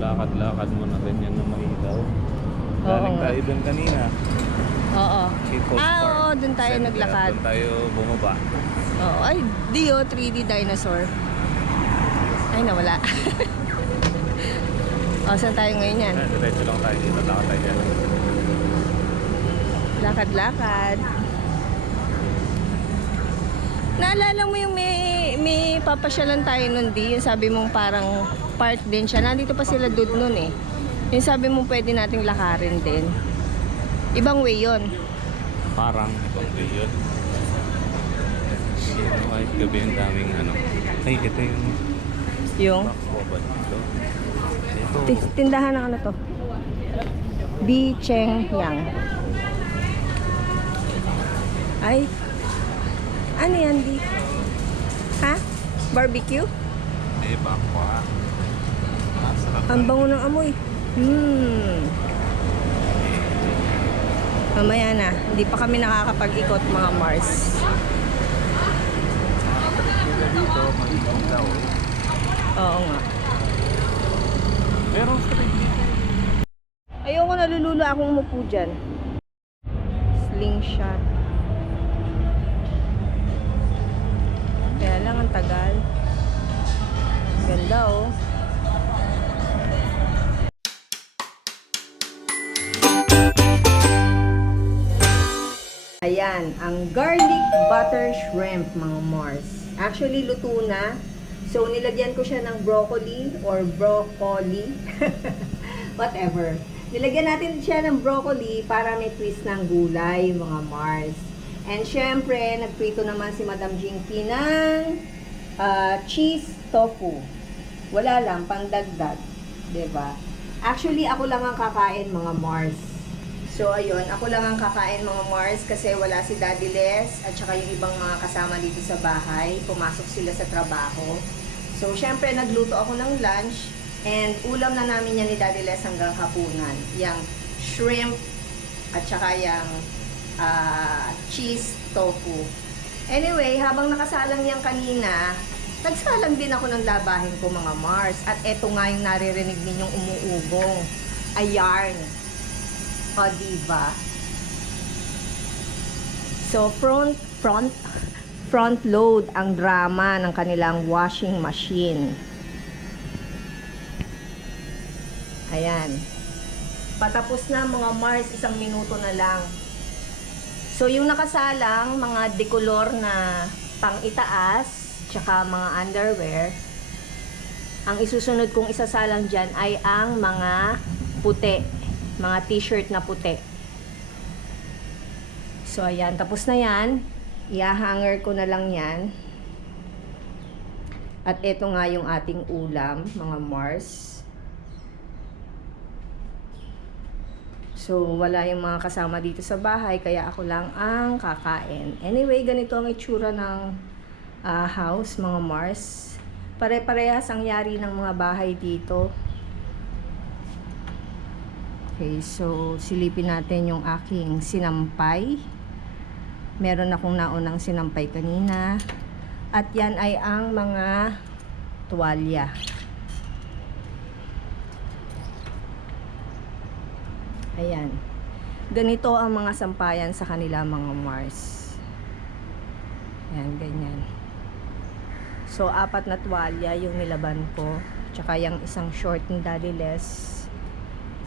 lakad-lakad mo na rin yan na mailaw. Galing nga. tayo dun kanina. Oo. People's Park. Oo, dun tayo Center. naglakad. Dun tayo bumaba. Oo, ay, Dio, 3D dinosaur. Ay, nawala. O, saan tayo ngayon yan? Diretso lang tayo dito. Lakad tayo dyan. Lakad-lakad. Naalala mo yung may papasyalan tayo nun, Di? Yung sabi mong parang park din siya. Nandito pa sila doon nun eh. Yung sabi mong pwede nating lakarin din. Ibang way yun. Parang ibang way yun. Kahit gabi ang daming ano. Ay, ito yung Yung backbobad dito. Ito. tindahan ng ano to? Bi Cheng Yang. Ay, ano yan, Di? Ha? Barbecue? May bakwa. Sarap. Ang bango ng amoy. Mamaya na. Hindi pa kami nakakapag-ikot, mga Mars. Dito, magiging daw. Oo nga. Meron street dito. Ayoko, nalululo akong umupo dyan. Slingshot. Kaya lang ang tagal. Ganda oh. Ayan, ang garlic butter shrimp, mga Mars. Actually, luto na. So, nilagyan ko siya ng broccoli or broccoli. Whatever. Nilagyan natin siya ng broccoli para may twist ng gulay, mga Mars. And syempre, nagprito naman si Madam Jinky ng cheese tofu. Wala lang, pandagdag. 'Di ba? Actually, ako lang ang kakain, mga Mars. So, ayun, ako lang ang kakain, mga Mars, kasi wala si Daddy Les at saka yung ibang mga kasama dito sa bahay. Pumasok sila sa trabaho. So, syempre, nagluto ako ng lunch and ulam na namin yan ni Daddy Les hanggang hapunan. Yang shrimp at saka yung cheese tofu. Anyway, habang nakasalang yan kanina, nagsalang din ako ng labahin ko, mga Mars. At eto nga yung naririnig ninyong umuugong. Ayan. O, diba? So, front load ang drama ng kanilang washing machine. Ayan. Patapos na, mga Mars, 1 minuto na lang. So, yung nakasalang, mga decolor na pang-itaas, tsaka mga underwear, ang isusunod kong isasalang dyan ay ang mga puti. Mga t-shirt na puti. So, ayan. Tapos na yan. I-hanger ko na lang yan. At ito nga yung ating ulam, mga Mars. So, wala yung mga kasama dito sa bahay, kaya ako lang ang kakain. Anyway, ganito ang itsura ng house, mga Mars. Pare-parehas ang yari ng mga bahay dito. Okay, so silipin natin yung aking sinampay. Meron akong naunang sinampay kanina. At yan ay ang mga tuwalya. Ayan. Ganito ang mga sampayan sa kanila, mga Mars. Ayan, ganyan. So, 4 na tuwalya yung nilaban ko. Tsaka yung isang short ni Daddy Les.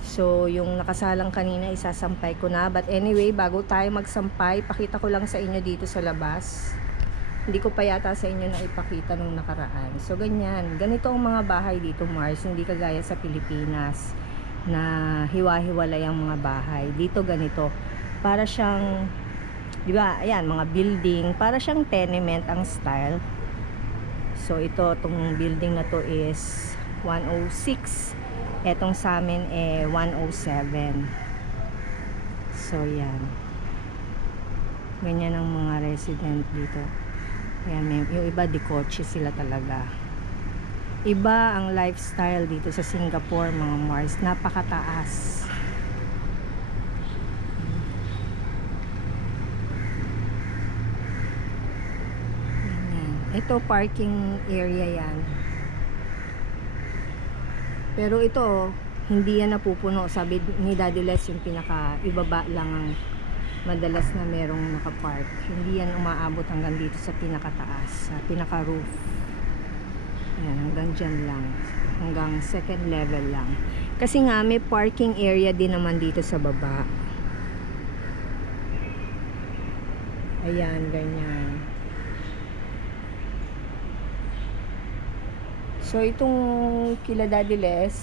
So, yung nakasalang kanina, isasampay ko na. But anyway, bago tayo magsampay, pakita ko lang sa inyo dito sa labas. Hindi ko pa yata sa inyo na ipakita nung nakaraan. So, ganyan. Ganito ang mga bahay dito, Mars. Hindi kagaya sa Pilipinas na hiwa-hiwalay ang mga bahay. Dito ganito. Para siyang, di ba, ayan, mga building. Para siyang tenement ang style. So, itong building na to is 106. Etong sa amin 107. So, yan. Ganyan ang mga resident dito. Yan, yung iba di kotse sila talaga. Iba ang lifestyle dito sa Singapore, mga Mars. Napakataas. Yan. Ito parking area yan. Pero ito, hindi yan napupuno. Sabi ni Daddy Les, yung pinaka ibaba lang ang madalas na merong nakapark. Hindi yan umaabot hanggang dito sa pinakataas, sa pinaka roof. Ayan, hanggang dyan lang. Hanggang second level lang. Kasi nga may parking area din naman dito sa baba. Ayan, ganyan. So itong kila Daddy Les,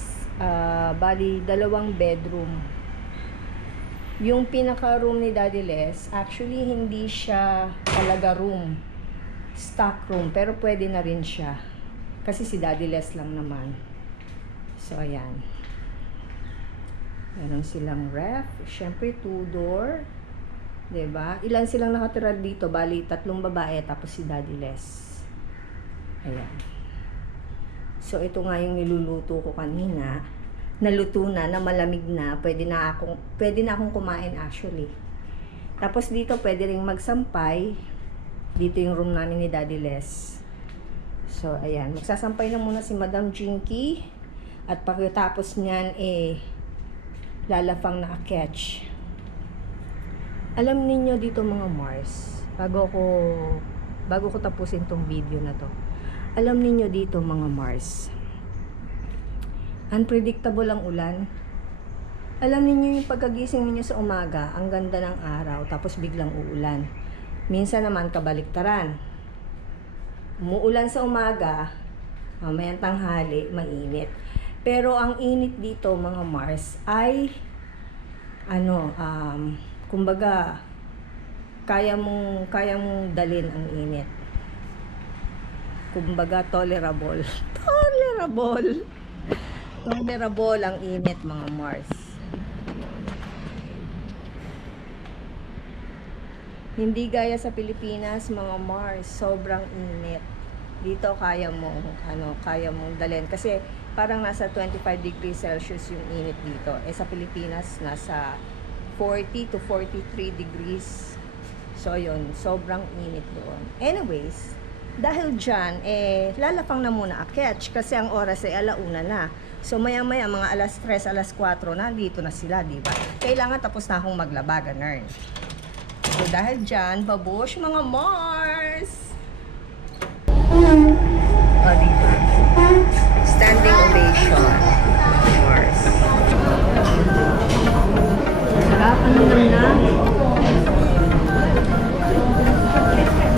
bali 2 bedroom. Yung pinaka room ni Daddy Les, actually hindi siya talaga room, stock room, pero pwede na rin siya kasi si Daddy Les lang naman. So ayan, meron silang ref, syempre 2-door, 'di ba? Ilan silang nakatira dito? Bali 3 babae tapos si Daddy Les. Ayan. So ito nga yung niluluto ko kanina. Naluto na malamig na. Pwede na akong kumain actually. Tapos dito pwede ring magsampay. Dito yung room namin ni Daddy Les. So ayan, magsasampay na muna si Madam Jinky. At pagkatapos niyan lalafang naka-catch. Alam niyo dito mga Mars, bago ko tapusin tong video na to. Alam niyo dito mga Mars, unpredictable ang ulan. Alam niyo yung pagkagising niyo sa umaga, ang ganda ng araw, tapos biglang uulan. Minsan naman kabaliktaran. Umuulan sa umaga, mamayang tanghali, mainit. Pero ang init dito mga Mars ay kumbaga kaya mong dalin ang init. Kumbaga tolerable. Tolerable ang init mga Mars. Hindi gaya sa Pilipinas mga Mars, sobrang init. Dito kaya mong dalhin kasi parang nasa 25 degrees Celsius yung init dito. Sa Pilipinas nasa 40 to 43 degrees. So yun, sobrang init doon. Anyways, dahil dyan, lalapang na muna catch kasi ang oras ay 1:00 na. So maya-maya, mga 3:00, 4:00 na, dito na sila, di ba? Kailangan tapos na akong maglaba, ganun. So dahil dyan, babush mga Mars! O, diba? Standing ovation. Mars. Sarapan naman na.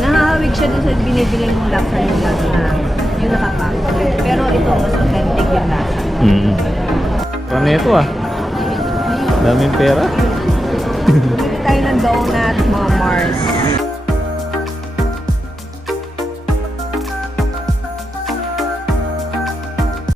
Nahahawig siya doon sa binibiling mong lasa yung lasa na yung nakapak. Pero ito, mas authentic yung lasa. Ano ito daming pera. Bumili tayo ng donut, mga Mars.